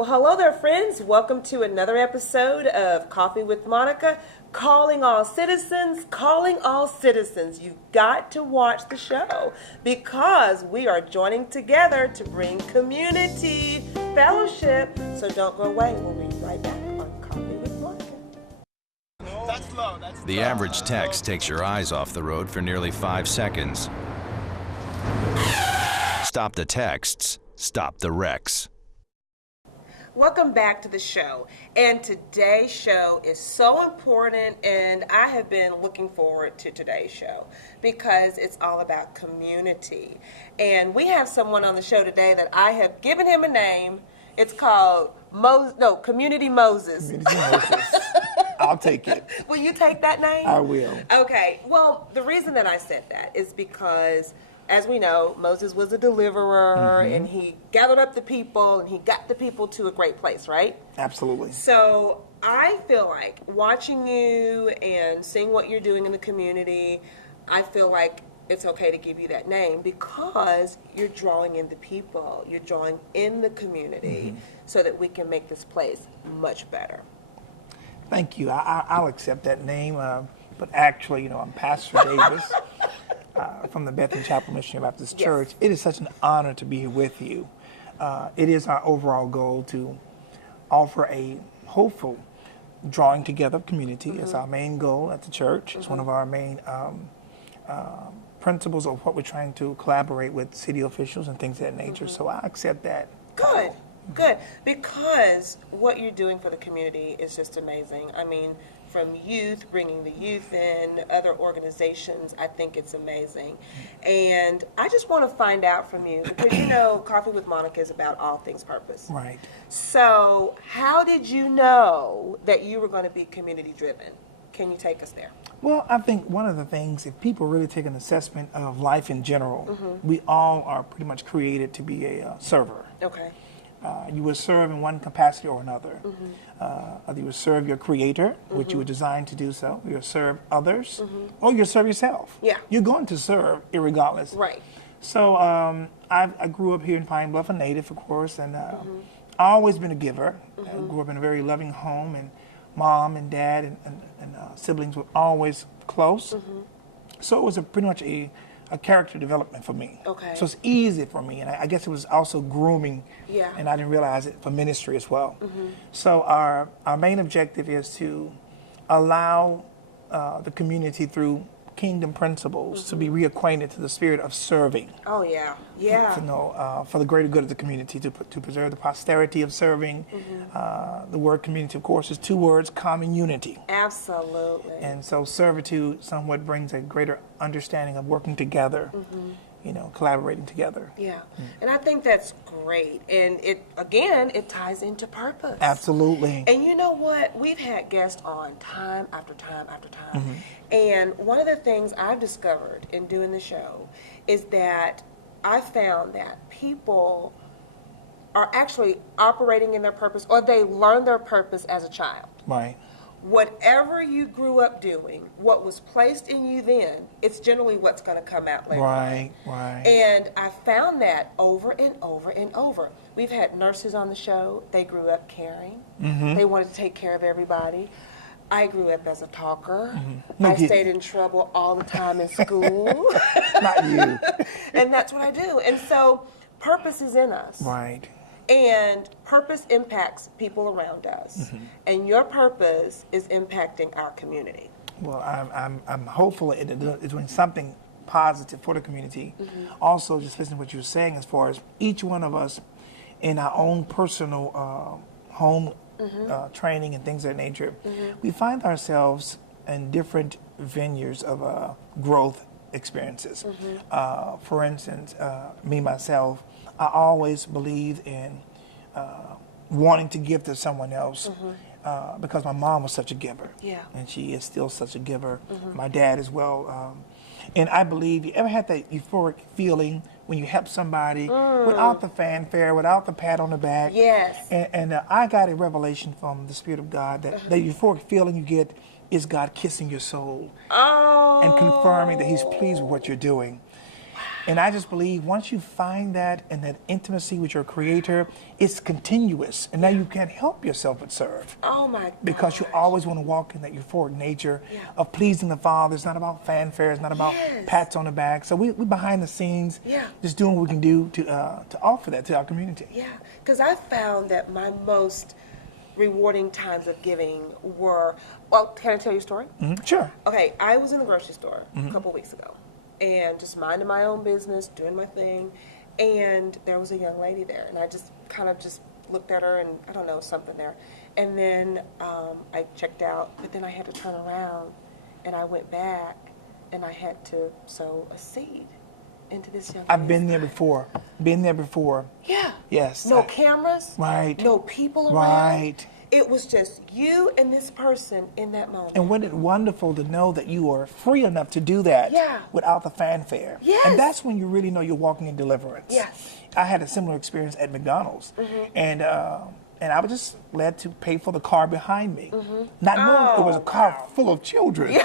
Well, hello there, friends. Welcome to another episode of Coffee with Monica. Calling all citizens, calling all citizens. You've got to watch the show because we are joining together to bring community fellowship. So don't go away. We'll be right back on Coffee with Monica. That's low. The average text takes your eyes off the road for nearly 5 seconds. Stop the texts. Stop the wrecks. Welcome back to the show. And today's show is so important, and I have been looking forward to today's show because it's all about community. And we have someone on the show today that I have given him a name. It's called Community Moses. Community Moses. I'll take it. Will you take that name? I will. Okay. Well, the reason that I said that is because, as we know, Moses was a deliverer, and he gathered up the people, and he got the people to a great place, right? Absolutely. So I feel like watching you and seeing what you're doing in the community, I feel like it's okay to give you that name because you're drawing in the people, you're drawing in the community so that we can make this place much better. Thank you. I'll accept that name, but actually, I'm Pastor Davis. From the Bethany Chapel Missionary Baptist Church. It is such an honor to be here with you. It is our overall goal to offer a hopeful drawing together of community. It's our main goal at the church. It's one of our main principles of what we're trying to collaborate with city officials and things of that nature. So I accept that. Good. Good. Because what you're doing for the community is just amazing. I mean, from youth, bringing the youth in, other organizations, I think it's amazing. And I just want to find out from you, because Coffee with Monica is about all things purpose. Right. So how did you know that you were going to be community driven? Can you take us there? Well, I think one of the things, if people really take an assessment of life in general, we all are pretty much created to be a server. Okay. You will serve in one capacity or another. Either you will serve your creator, which you were designed to do so. You will serve others, or you'll serve yourself. Yeah. You're going to serve irregardless. Right. So I grew up here in Pine Bluff, a native, of course, and I've always been a giver. I grew up in a very loving home, and mom and dad and siblings were always close. So it was pretty much a character development for me. Okay. So it's easy for me, and I guess it was also grooming, Yeah. and I didn't realize it, for ministry as well. So our main objective is to allow the community through kingdom principles to be reacquainted to the spirit of serving. Oh, yeah. Yeah. For the greater good of the community, to preserve the posterity of serving. The word community, of course, is 2 words, common unity. Absolutely. And so servitude somewhat brings a greater understanding of working together, collaborating together. Yeah. And I think that's great. And it ties into purpose. Absolutely. And you know what? We've had guests on time after time after time. And one of the things I've discovered in doing the show is that I found that people are actually operating in their purpose, or they learn their purpose as a child. Right. Whatever you grew up doing, what was placed in you then, it's generally what's going to come out later. Right, right. And I found that over and over and over. We've had nurses on the show. They grew up caring. They wanted to take care of everybody. I grew up as a talker. I stayed in trouble all the time in school. Not you. And that's what I do. And so purpose is in us. Right. And purpose impacts people around us. And your purpose is impacting our community. Well, I'm hopeful it's doing something positive for the community. Also, just listening to what you were saying, as far as each one of us in our own personal home training and things of that nature, we find ourselves in different venues of growth experiences. For instance, myself, I always believe in wanting to give to someone else because my mom was such a giver. Yeah. And she is still such a giver. My dad as well. And I believe, you ever had that euphoric feeling when you help somebody without the fanfare, without the pat on the back? Yes. And I got a revelation from the Spirit of God that the euphoric feeling you get is God kissing your soul and confirming that He's pleased with what you're doing. And I just believe once you find that and that intimacy with your Creator, it's continuous. And now you can't help yourself but serve. Oh my Because you gosh. always want to walk in that euphoric nature Yeah. of pleasing the Father. It's not about fanfare. It's not about Yes. pats on the back. So we behind the scenes, Yeah. just doing what we can do to offer that to our community. Yeah, because I found that my most rewarding times of giving were, well, can I tell you a story? Mhm. Sure. Okay, I was in the grocery store a couple weeks ago and just minding my own business, doing my thing, and there was a young lady there, and I just kind of just looked at her and I don't know, something there. And then I checked out, but then I had to turn around and I went back and I had to sow a seed into this young I've lady's been there life. before. Been there before. Yeah. Yes. No cameras. Right. No people around. Right. It was just you and this person in that moment. And wasn't it wonderful to know that you are free enough to do that Yeah. without the fanfare? Yes. And that's when you really know you're walking in deliverance. Yes. I had a similar experience at McDonald's. And I was just led to pay for the car behind me, not knowing it was a car full of children.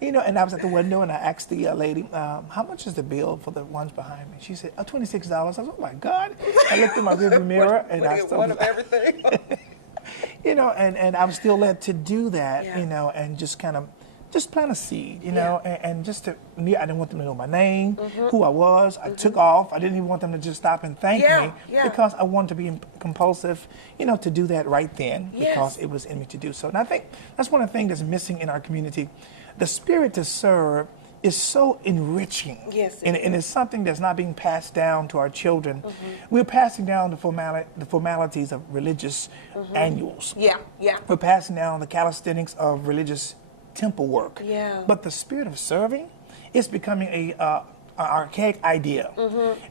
You know, and I was at the window and I asked the lady, how much is the bill for the ones behind me? She said, $26. I was like, oh my God. I looked in my rearview mirror and I still, one of everything. you know, and I'm still led to do that, Yeah. you know, and just kind of, just plant a seed, you know, and just to, me, I didn't want them to know my name, who I was. I took off. I didn't even want them to just stop and thank me because I wanted to be compulsive, you know, to do that right then because it was in me to do so. And I think that's one of the things that's missing in our community. The spirit to serve is so enriching. Yes, and it's something that's not being passed down to our children. We're passing down the formalities of religious annuals. Yeah, yeah. We're passing down the calisthenics of religious temple work. Yeah. But the spirit of serving is becoming an archaic idea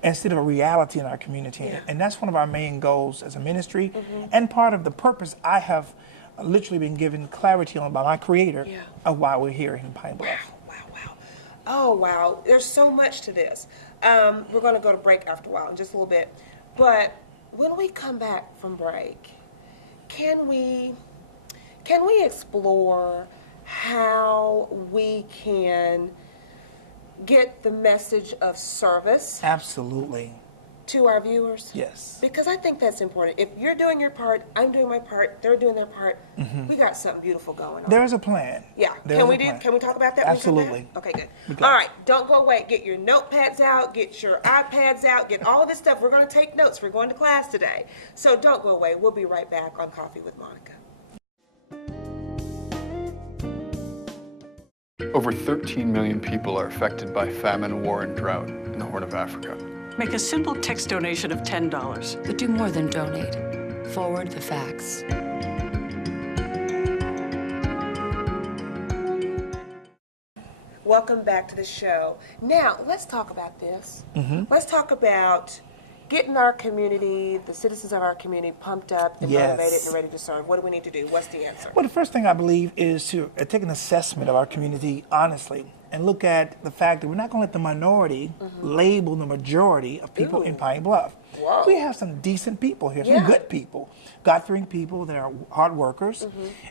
instead of a reality in our community. Yeah. And that's one of our main goals as a ministry and part of the purpose I have literally been given clarity on by my Creator of why we're here in Pine Bluff. Wow, wow. Oh, wow. There's so much to this. We're going to go to break after a while in just a little bit. But when we come back from break, can we explore how we can get the message of service Absolutely. to our viewers? Yes. Because I think that's important. If you're doing your part, I'm doing my part, they're doing their part, we got something beautiful going on. There is a plan. Yeah. There Can is we a plan. Can we talk about that when we come Absolutely. back? Okay, We good. got All it. right, don't go away. Get your notepads out, get your iPads out, get all of this stuff. We're going to take notes. We're going to class today. So don't go away. We'll be right back on Coffee with Monica. Over 13 million people are affected by famine, war, and drought in the Horn of Africa. Make a simple text donation of $10. But do more than donate. Forward the facts. Welcome back to the show. Now, let's talk about this. Let's talk about getting our community, the citizens of our community, pumped up and Yes. motivated and ready to serve. What do we need to do? What's the answer? Well, the first thing I believe is to take an assessment of our community honestly and look at the fact that we're not going to let the minority label the majority of people in Pine Bluff. Whoa. We have some decent people here, some Yeah. good people, God-fearing people that are hard workers.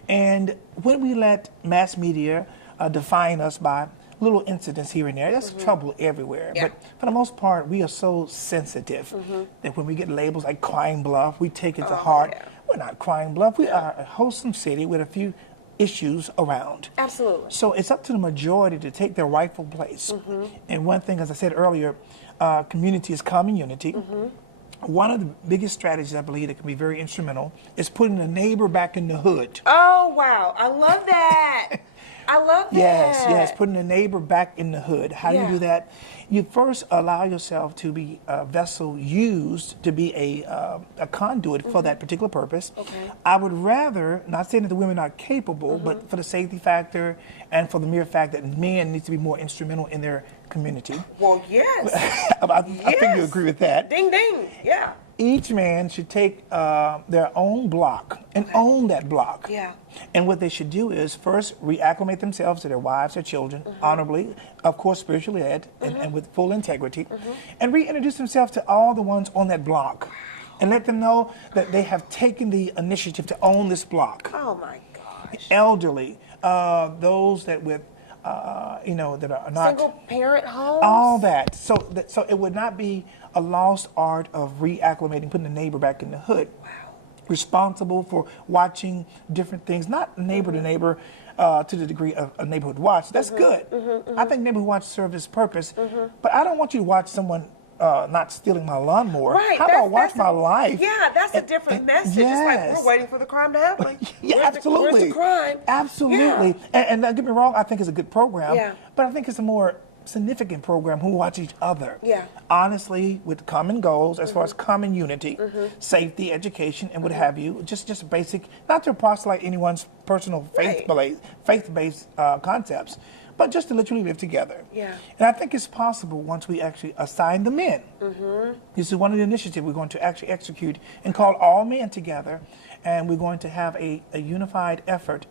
And when we let mass media define us by little incidents here and there, there's trouble everywhere. Yeah. But for the most part, we are so sensitive that when we get labels like Crying Bluff, we take it to heart. yeah. We're not Crying Bluff. We are a wholesome city with a few issues around. Absolutely. So it's up to the majority to take their rightful place. And one thing, as I said earlier, community is common unity. One of the biggest strategies I believe that can be very instrumental is putting the neighbor back in the hood. Oh, wow. I love that. I love that. Yes, putting the neighbor back in the hood. How do you Yeah. do that? You first allow yourself to be a vessel used to be a conduit for that particular purpose. Okay. I would rather, not saying that the women are capable, but for the safety factor and for the mere fact that men need to be more instrumental in their community. Well, yes. I think you agree with that. Ding, ding. Yeah. Each man should take their own block and own that block. Yeah. And what they should do is first reacclimate themselves to their wives, their children, honorably, of course, spiritually led, and with full integrity, and reintroduce themselves to all the ones on that block. And let them know that they have taken the initiative to own this block. Oh, my gosh. Elderly, those that with that are not Single parent homes. all that. So it would not be a lost art of reacclimating, putting the neighbor back in the hood. Wow. Responsible for watching different things, not neighbor to neighbor to the degree of a neighborhood watch. That's good. I think neighborhood watch serves its purpose, but I don't want you to watch someone not stealing my lawnmower. Right. How about watch my life? Yeah, that's a different message. Yes. It's like we're waiting for the crime to happen. Yeah, absolutely. Where's the crime? Absolutely. Yeah. And don't get me wrong, I think it's a good program, Yeah. but I think it's a more significant program who watch each other. Yeah. Honestly, with common goals as far as common unity, safety, education, and what have you. Just basic, not to proselyte anyone's personal faith-based concepts, but just to literally live together. Yeah. And I think it's possible once we actually assign the men. This is one of the initiatives we're going to actually execute and call all men together, and we're going to have a unified effort.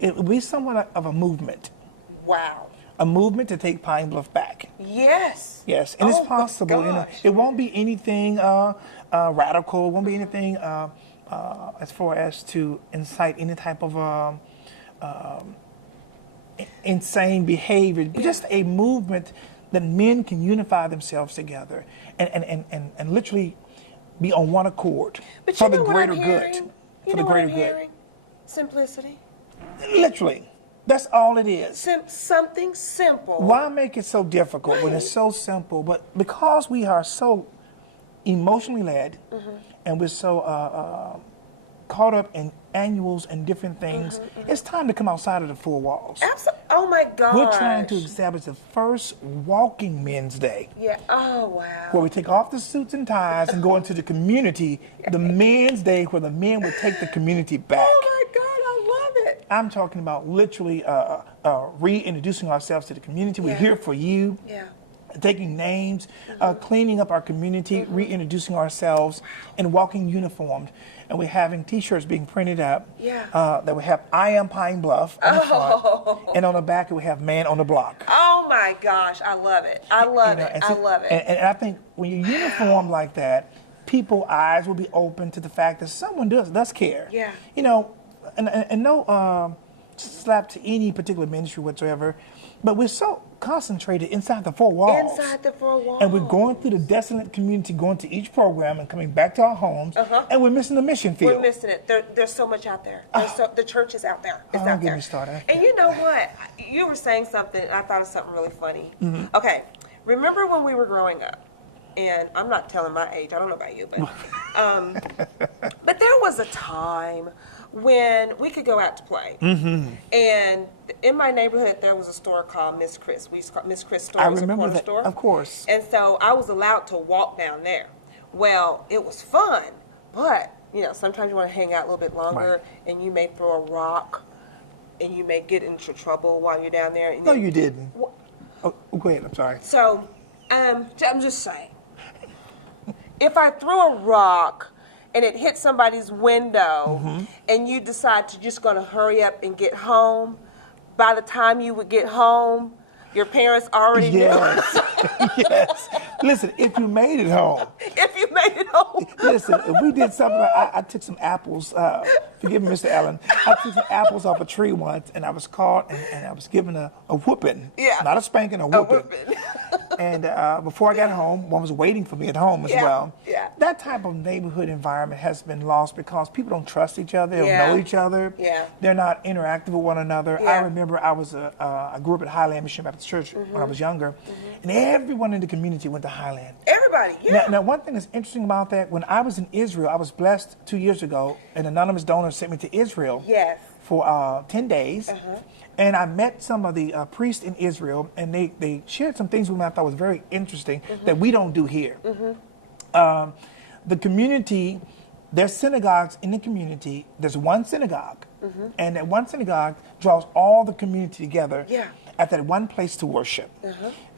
It will be somewhat of a movement. Wow. A movement to take Pine Bluff back. Yes. Yes, and Oh it's possible. my gosh. It won't be anything radical. It won't be anything as far as to incite any type of insane behavior, but just a movement that men can unify themselves together and literally be on one accord But for you the know what greater I'm good. hearing? For You the know what greater I'm good. hearing? Simplicity. Literally. That's all it is. Something simple. Why make it so difficult when it's so simple? But because we are so emotionally led and we're so caught up in annuals and different things, it's time to come outside of the four walls. Absolutely. Oh my gosh. We're trying to establish the first walking men's day, Yeah. Oh wow. where we take off the suits and ties and go into the community, the men's day where the men would take the community back. Oh my God, I love it. I'm talking about literally reintroducing ourselves to the community. We're Yeah. here for you. Yeah. Taking names, cleaning up our community, reintroducing ourselves, and walking uniformed. And we're having T-shirts being printed up that we have "I am Pine Bluff" on the front, and on the back we have "Man on the Block." Oh my gosh, I love it. I love it. And I so- love it. And I think when you uniform like that, people's eyes will be open to the fact that someone does care. Yeah. And no slap to any particular ministry whatsoever, but we're so concentrated inside the four walls. Inside the four walls. And we're going through the desolate community, going to each program and coming back to our homes, and we're missing the mission field. We're missing it. There's so much out there. The church is out there. It's Oh, out don't get there. me started. And you know what? You were saying something, and I thought of something really funny. Mm-hmm. Okay, remember when we were growing up? And I'm not telling my age. I don't know about you, but there was a time when we could go out to play. And in my neighborhood, there was a store called Miss Chris. We used to call Miss Chris store. I It was a remember corner that, store. of course. And so I was allowed to walk down there. Well, it was fun, but sometimes you want to hang out a little bit longer, and you may throw a rock, and you may get into trouble while you're down there. And No, then- you didn't. Wh- Oh, go ahead. I'm sorry. So, I'm just saying, if I threw a rock and it hit somebody's window, and you decide to just going to hurry up and get home, by the time you would get home, your parents already knew. Yes. Yes. Listen, if you made it home, If you made it home. listen, if we did something like, I took some apples, forgive me, Mr. Allen, I took some apples off a tree once, and I was caught, and I was given a whooping. Yeah. Not a spanking, a whooping. And before I got home, one was waiting for me at home as Yeah, well. yeah. That type of neighborhood environment has been lost because people don't trust each other, they Yeah. don't know each other. Yeah. They're not interactive with one another. I Yeah. remember I grew up at Highland Mission Baptist Church when I was younger, and everyone in the community went to Highland. Everybody, yeah. Now, one thing that's interesting about that, when I was in Israel, I was blessed 2 years ago, an anonymous donor sent me to Israel Yes. for 10 days. And I met some of the priests in Israel, and they shared some things with me I thought was very interesting that we don't do here. The community, there's synagogues in the community. There's one synagogue, and that one synagogue draws all the community together Yeah. at that one place to worship.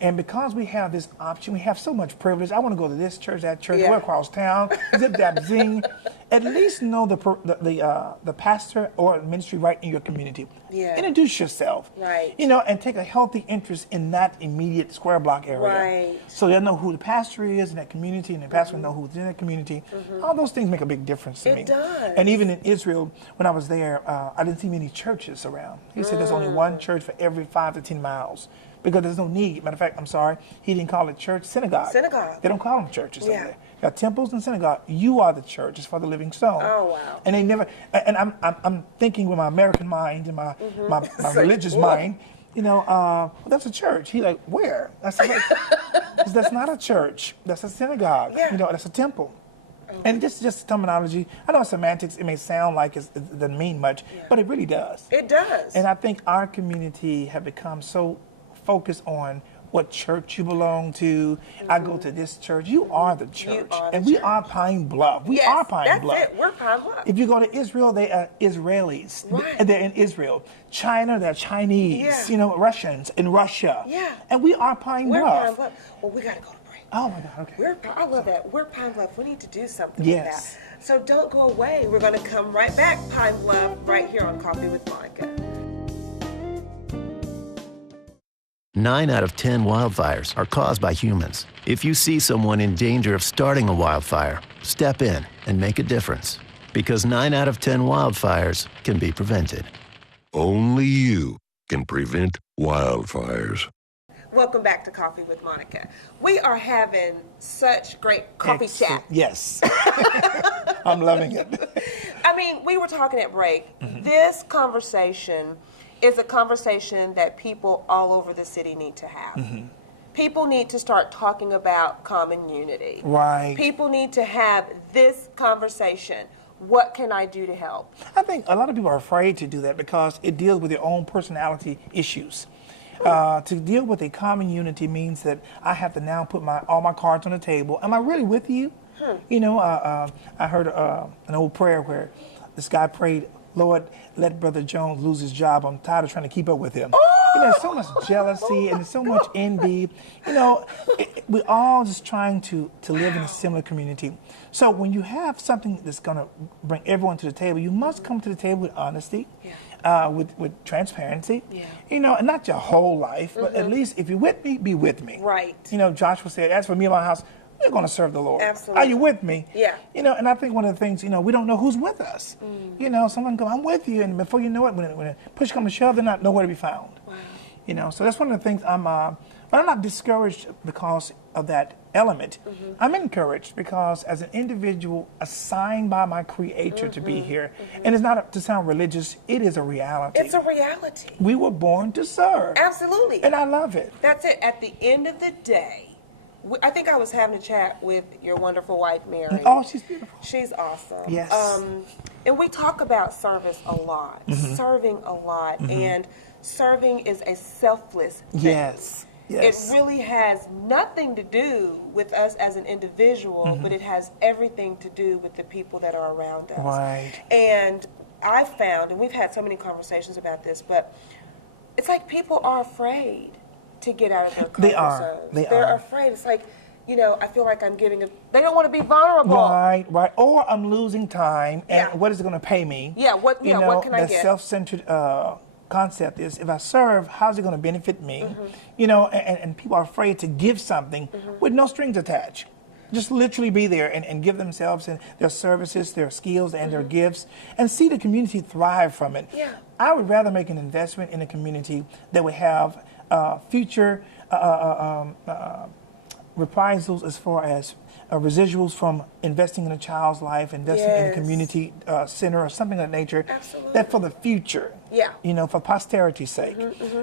And because we have this option, we have so much privilege. I want to go to this church, that church, Yeah. we're across town, zip zap zing. At least know the pastor or ministry right in your community. Yeah. Introduce yourself. Right. And take a healthy interest in that immediate square block area. Right. So they'll know who the pastor is in that community, and the pastor will know who's in that community. All those things make a big difference to me. It does. And even in Israel, when I was there, I didn't see many churches around. He said there's only one church for every 5 to 10 18 miles because there's no need. Matter of fact, I'm sorry, he didn't call it church, synagogue. Synagogue. They don't call them churches. Yeah. There. Got temples and synagogue. You are the church. It's for the living stone. Oh, wow. And they never. And I'm thinking with my American mind and my religious mind. Well, that's a church. He like, where? That's not a church. That's a synagogue. Yeah. That's a temple. And just terminology. I know semantics. It may sound like it doesn't mean much, but it really does. It does. And I think our community have become so focused on what church you belong to. I go to this church. You are the church. We are Pine Bluff. We are Pine Bluff. That's it. We're Pine Bluff. If you go to Israel, they are Israelis. Right. They're in Israel. China, they're Chinese. Yeah. Russians in Russia. Yeah. And we are Pine We're Bluff. Pine Bluff. Well, we got to go to break. Oh, my God. Okay. I love that. We're Pine Bluff. We need to do something Yes. with that. So don't go away. We're going to come right back, Pine Bluff, right here on Coffee with Monica. 9 out of 10 wildfires are caused by humans. If you see someone in danger of starting a wildfire, step in and make a difference. Because 9 out of 10 wildfires can be prevented. Only you can prevent wildfires. Welcome back to Coffee with Monica. We are having such great coffee chat. Yes. I'm loving it. I mean, we were talking at break. This conversation is a conversation that people all over the city need to have. People need to start talking about common unity. Right. People need to have this conversation. What can I do to help? I think a lot of people are afraid to do that because it deals with their own personality issues. To deal with a common unity means that I have to now put all my cards on the table. Am I really with you? I heard an old prayer where this guy prayed, Lord, let Brother Jones lose his job. I'm tired of trying to keep up with him. There's so much jealousy and there's so much envy. We're all just trying to live in a similar community. So when you have something that's going to bring everyone to the table, you must come to the table with honesty, with transparency. And not your whole life, but at least if you're with me, be with me. Right. Joshua said, as for me and my house, we're going to serve the Lord. Absolutely. Are you with me? Yeah. And I think one of the things, we don't know who's with us. Someone go, I'm with you, and before you know it, when push comes to shove, they're not nowhere to be found. Wow. So that's one of the things but I'm not discouraged because of that element. I'm encouraged because as an individual assigned by my Creator to be here, and it's not to sound religious, it is a reality. It's a reality. We were born to serve. Absolutely. And I love it. That's it. At the end of the day, I think I was having a chat with your wonderful wife, Mary. Oh, she's beautiful. She's awesome. Yes. And we talk about service a lot, serving a lot, and serving is a selfless thing. Yes. Yes. It really has nothing to do with us as an individual, but it has everything to do with the people that are around us. Right. And I've found, and we've had so many conversations about this, but it's like people are afraid to get out of their comfort zones. They're afraid. It's like, I feel like I'm giving they don't want to be vulnerable. Right. Or I'm losing time, and what is it going to pay me? Yeah, what can I get? The self-centered concept is, if I serve, how's it going to benefit me? And people are afraid to give something with no strings attached. Just literally be there and give themselves and their services, their skills, and their gifts, and see the community thrive from it. Yeah. I would rather make an investment in a community that would have future reprisals as far as residuals from investing in a child's life, investing in a community center or something of that nature. Absolutely. That for the future. Yeah. For posterity's sake.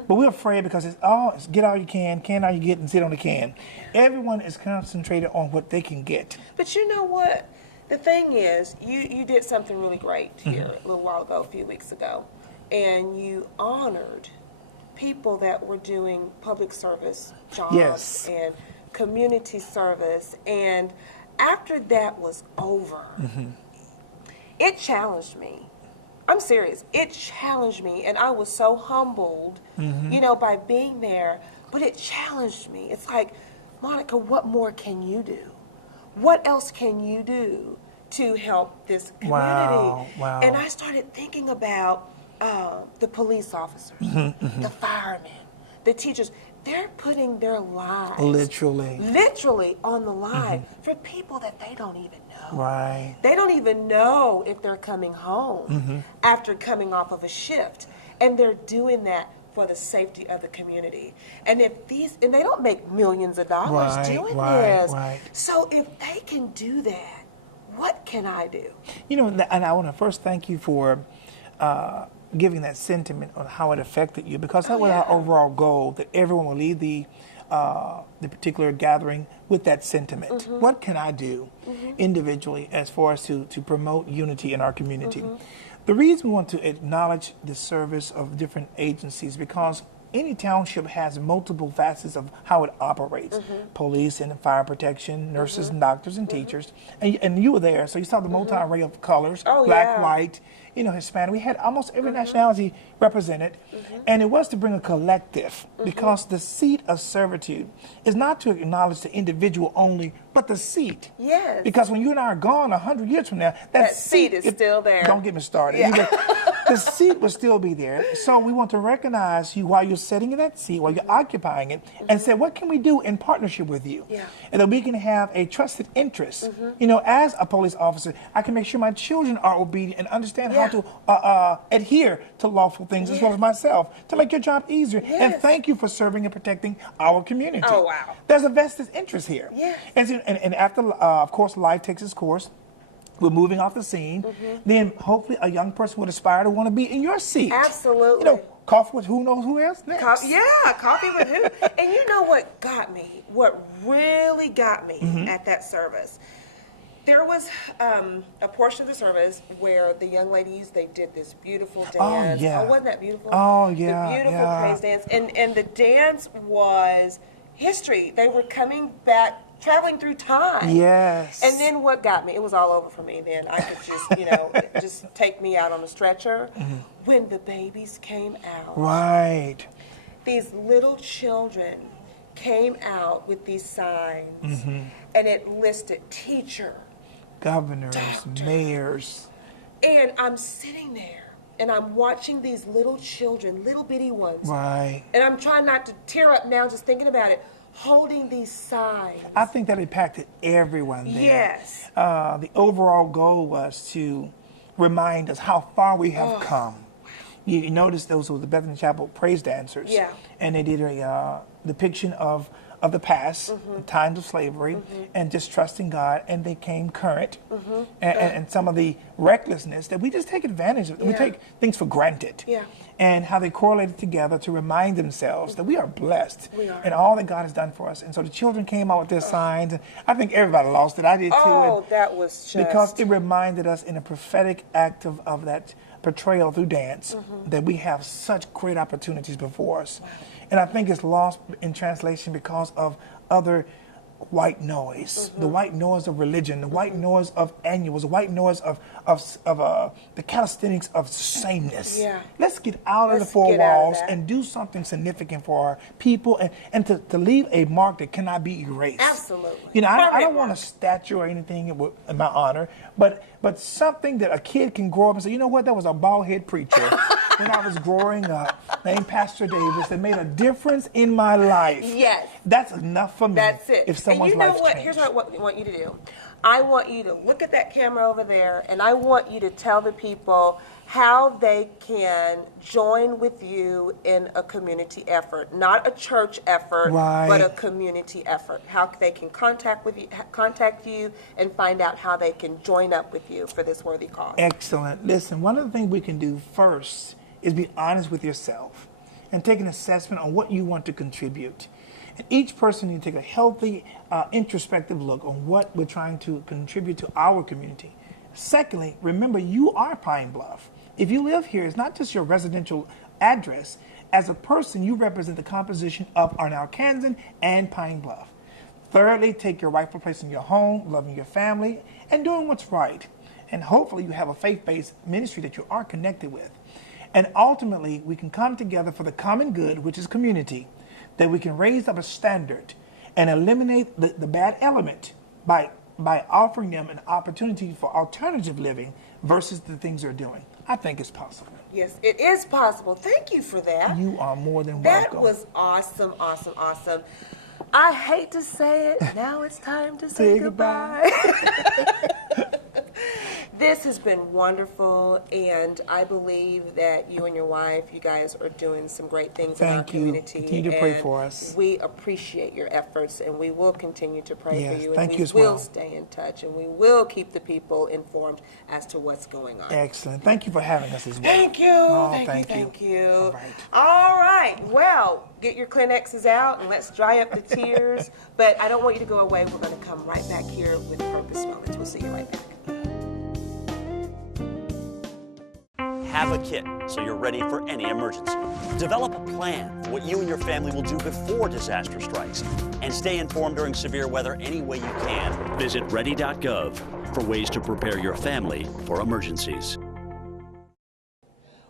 But we're afraid because it's get all you can all you get, and sit on the can. Everyone is concentrated on what they can get. But you know what? The thing is, you did something really great here a little while ago, a few weeks ago, and you honored people that were doing public service jobs and community service. And after that was over, it challenged me. I'm serious. It challenged me, and I was so humbled, by being there. But it challenged me. It's like, Monica, what more can you do? What else can you do to help this community? Wow. And I started thinking about the police officers, the firemen, the teachers. They're putting their lives literally on the line for people that they don't even know. Right. They don't even know if they're coming home after coming off of a shift. And they're doing that for the safety of the community. And and they don't make millions of dollars Right, doing right, this. right. So if they can do that, what can I do? You know, and I want to first thank you for giving that sentiment on how it affected you, because that was our overall goal, that everyone will leave the particular gathering with that sentiment. What can I do individually as far as to promote unity in our community? The reason we want to acknowledge the service of different agencies, because any township has multiple facets of how it operates. Police and fire protection, nurses and doctors and teachers. And you were there, so you saw the multi-array of colors, black, white, Hispanic. We had almost every nationality represented. And it was to bring a collective, because the seat of servitude is not to acknowledge the individual only, but the seat. Yes. Because when you and I are gone 100 years from now, that seat is still there. Don't get me started. Yeah. The seat will still be there. So we want to recognize you while you're sitting in that seat, while you're occupying it, and say, what can we do in partnership with you? Yeah. And that we can have a trusted interest. As a police officer, I can make sure my children are obedient and understand how to adhere to lawful things, as well as myself, to make your job easier. And thank you for serving and protecting our community. Oh, wow. There's a vested interest here. Yes. And after, of course, life takes its course, we're moving off the scene, then hopefully a young person would aspire to want to be in your seat. Absolutely. Coffee with who knows who else next. Coffee with who? And you know what got me? What really got me at that service? There was a portion of the service where the young ladies, they did this beautiful dance. Oh, yeah. Oh, wasn't that beautiful? Oh, yeah. The beautiful praise dance. And the dance was history. They were coming back, traveling through time. Yes. And then what got me, it was all over for me then. I could just, just take me out on a stretcher. When the babies came out. Right. These little children came out with these signs, and it listed teacher, Governors, doctor. mayors. And I'm sitting there, and I'm watching these little children, little bitty ones. Right. And I'm trying not to tear up now just thinking about it, holding these signs. I think that impacted everyone there. Yes. The overall goal was to remind us how far we have come. You notice those were the Bethany Chapel praise dancers. Yeah. And they did a depiction of the past, the times of slavery, and just trusting God, and they came current. And some of the recklessness that we just take advantage of. We take things for granted. Yeah. And how they correlated together to remind themselves that we are blessed in all that God has done for us. And so the children came out with their signs, and I think everybody lost it. I did too. Oh, that was just... Because it reminded us in a prophetic act of that portrayal through dance that we have such great opportunities before us. And I think it's lost in translation because of other white noise, the white noise of religion, the white noise of annuals, the white noise of the calisthenics of sameness. Yeah. Let's get out of the Let's four get out of walls that. and do something significant for our people, and to leave a mark that cannot be erased. Absolutely. I don't want a statue or anything in my honor, but something that a kid can grow up and say, you know what, that was a bald-head preacher when I was growing up named Pastor Davis that made a difference in my life. Yes. That's enough for me. That's it. If someone's and you know life what? changed. Here's what I want you to do. I want you to look at that camera over there, and I want you to tell the people how they can join with you in a community effort, not a church effort, Right. but a community effort. How they can contact you and find out how they can join up with you for this worthy cause. Excellent. Listen, one of the things we can do first is be honest with yourself and take an assessment on what you want to contribute. And each person needs to take a healthy, introspective look on what we're trying to contribute to our community. Secondly, remember you are Pine Bluff. If you live here, it's not just your residential address. As a person, you represent the composition of Arkansan and Pine Bluff. Thirdly, take your rightful place in your home, loving your family, and doing what's right. And hopefully you have a faith-based ministry that you are connected with. And ultimately, we can come together for the common good, which is community, that we can raise up a standard and eliminate the bad element by offering them an opportunity for alternative living versus the things they're doing. I think it's possible. Yes, it is possible. Thank you for that. You are more than That welcome. was awesome, awesome, awesome. I hate to say it, now it's time to say Say goodbye. goodbye. This has been wonderful, and I believe that you and your wife, you guys are doing some great things in our Thank you. community. Continue to pray and for us. We appreciate your efforts, and we will continue to pray for Yes, you. And thank we you as will well. stay in touch, and we will keep the people informed as to what's going on. Excellent. Thank you for having us as well. Thank you. Oh, Thank you. All right. All right. Well, get your Kleenexes out and let's dry up the tears. But I don't want you to go away. We're going to come right back here with Purpose Moments. We'll see you right back. Have a kit so you're ready for any emergency. Develop a plan for what you and your family will do before disaster strikes. And stay informed during severe weather any way you can. Visit ready.gov for ways to prepare your family for emergencies.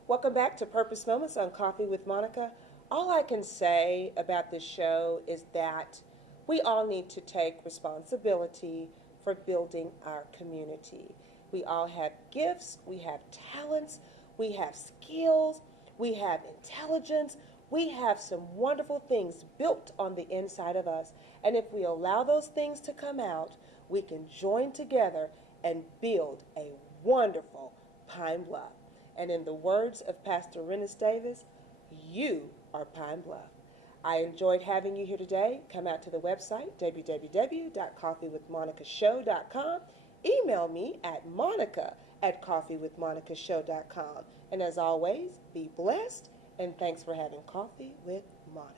Welcome back to Purpose Moments on Coffee with Monica. All I can say about this show is that we all need to take responsibility for building our community. We all have gifts, we have talents, we have skills, we have intelligence, we have some wonderful things built on the inside of us. And if we allow those things to come out, we can join together and build a wonderful Pine Bluff. And in the words of Pastor Renice Davis, you are Pine Bluff. I enjoyed having you here today. Come out to the website, www.coffeewithmonicashow.com. Email me at monica@coffeewithmonicashow.com. And as always, be blessed, and thanks for having Coffee with Monica.